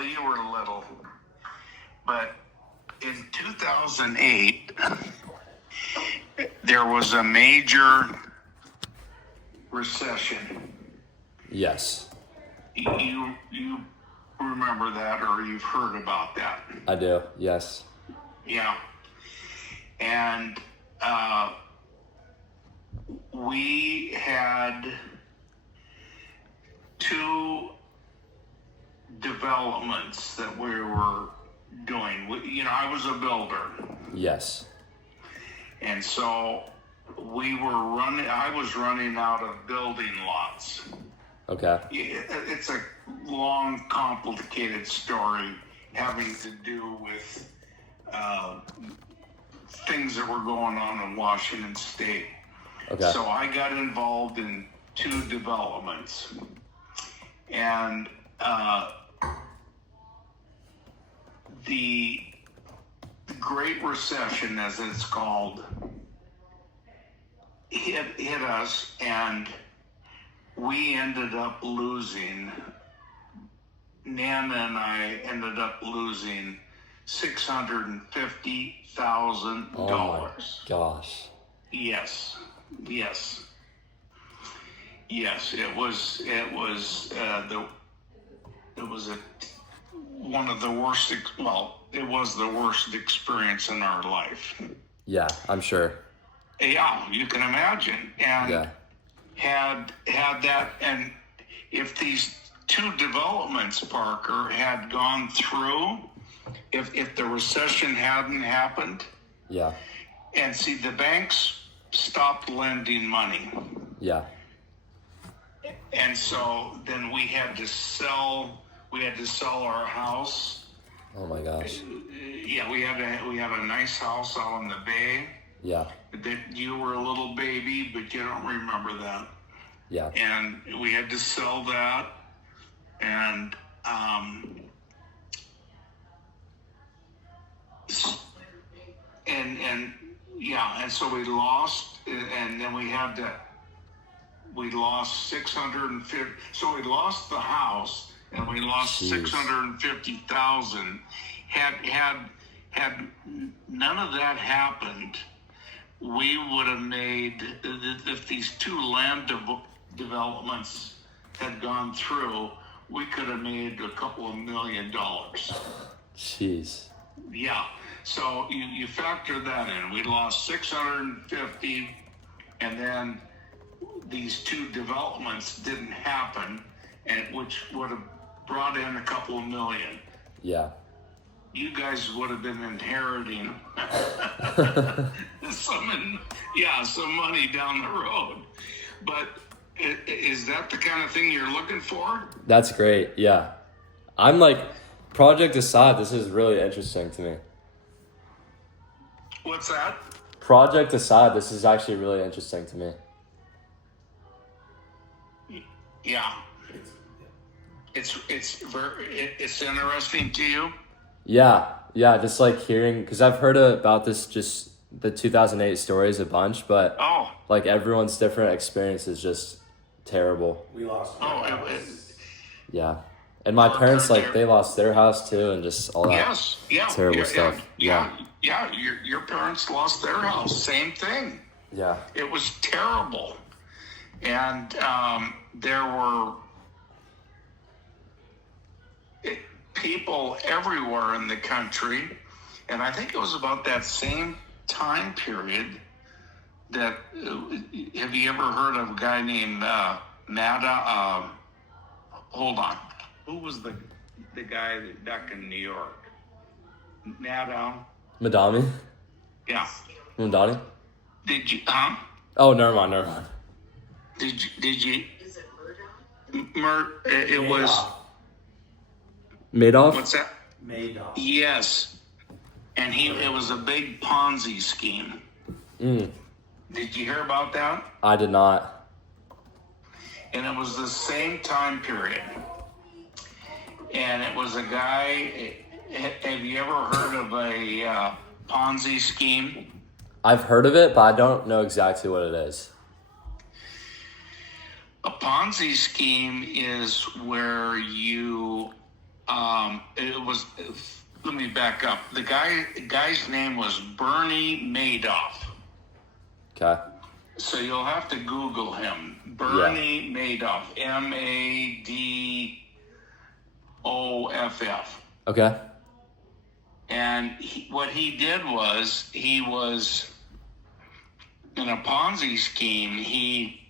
Well, you were little, but in 2008, there was a major recession. Yes. You remember that, or you've heard about that? I do, yes. Yeah. And we had two developments that we were doing. I was a builder. Yes. And so I was running out of building lots. Okay. It's a long, complicated story having to do with things that were going on in Washington State. Okay. So I got involved in two developments. And the Great Recession, as it's called, hit us, and we ended up losing, Nana and I ended up losing $650,000. Oh my gosh. Yes. It was one of the worst. It was the worst experience in our life. Yeah, I'm sure. Yeah, you can imagine. And had that, and if these two developments, Parker, had gone through, if the recession hadn't happened, yeah, and see, the banks stopped lending money. Yeah. And so then we had to sell our house. Oh my gosh. Yeah, we have a nice house out in the bay. Yeah. That you were a little baby, but you don't remember that. Yeah. And we had to sell that, and and so we lost, and then we lost 650. So we lost the house, and we lost 650,000. Had none of that happened, we would have made, if these two land developments had gone through, we could have made a couple of $1 million. Jeez. Yeah. So you factor that in. We lost 650, and then these two developments didn't happen, and which would have brought in a couple of million. Yeah. You guys would have been inheriting some money down the road. But is that the kind of thing you're looking for? That's great. Yeah. I'm like, project aside, this is really interesting to me. What's that? Project aside, this is actually really interesting to me. Yeah. It's interesting to you? Yeah, just like hearing, because I've heard about this, just the 2008 stories a bunch, but like everyone's different experience is just terrible. We lost. Yeah. And my parents, like, they lost their house too, and just all that terrible stuff. Yeah, your parents lost their house. Same thing. Yeah. It was terrible. And there were people everywhere in the country, and I think it was about that same time period that, have you ever heard of a guy named Nada? Hold on. Who was the guy back in New York? Nada? Madami? Yeah. Madani? Did you, Oh, never mind. Did you? Is it it was. Madoff? What's that? Madoff. Yes. And it was a big Ponzi scheme. Did you hear about that? I did not. And it was the same time period. And it was a guy, have you ever heard of a Ponzi scheme? I've heard of it, but I don't know exactly what it is. A Ponzi scheme is where you It was. Let me back up. The guy's name was Bernie Madoff. Okay. So you'll have to Google him. Bernie Madoff. Madoff. Okay. And what he did was, he was in a Ponzi scheme. He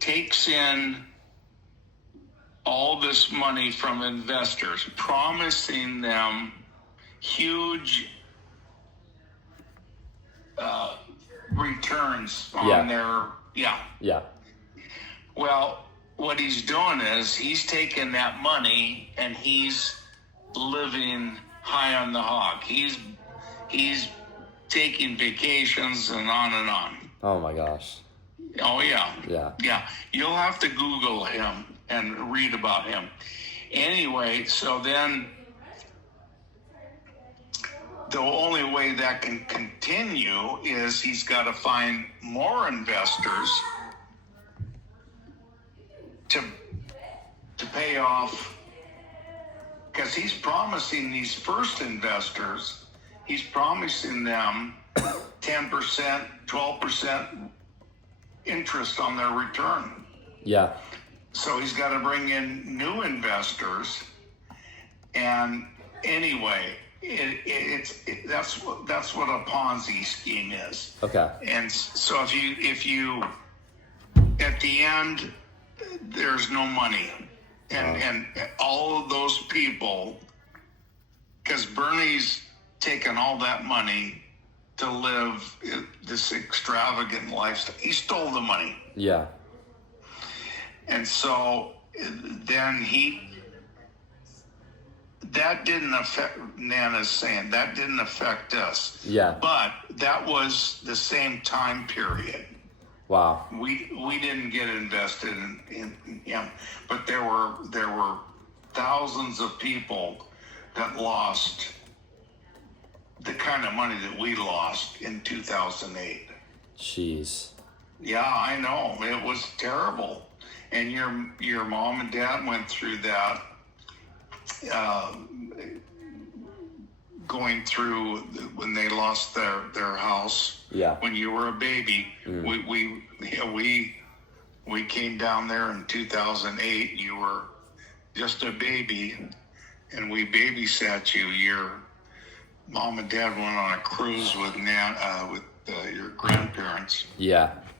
takes in all this money from investors, promising them huge returns on their. Well, what he's doing is he's taking that money and he's living high on the hog. He's taking vacations and on and on. Oh my gosh. Oh yeah. Yeah. You'll have to Google him and read about him. Anyway, so then the only way that can continue is he's got to find more investors to pay off, because he's promising these first investors, he's promising them 10%, 12% interest on their return. Yeah. So he's got to bring in new investors, and anyway, that's what a Ponzi scheme is. Okay. And so if you at the end there's no money, and all of those people, because Bernie's taken all that money to live this extravagant lifestyle. He stole the money. Yeah. And so then that didn't affect, Nana's saying, that didn't affect us. Yeah. But that was the same time period. Wow. We didn't get invested in him, but there were thousands of people that lost the kind of money that we lost in 2008. Jeez. Yeah, I know. It was terrible. And your mom and dad went through that, going through when they lost their house. Yeah. When you were a baby, we came down there in 2008. You were just a baby, and we babysat you. Your mom and dad went on a cruise with your grandparents. Yeah.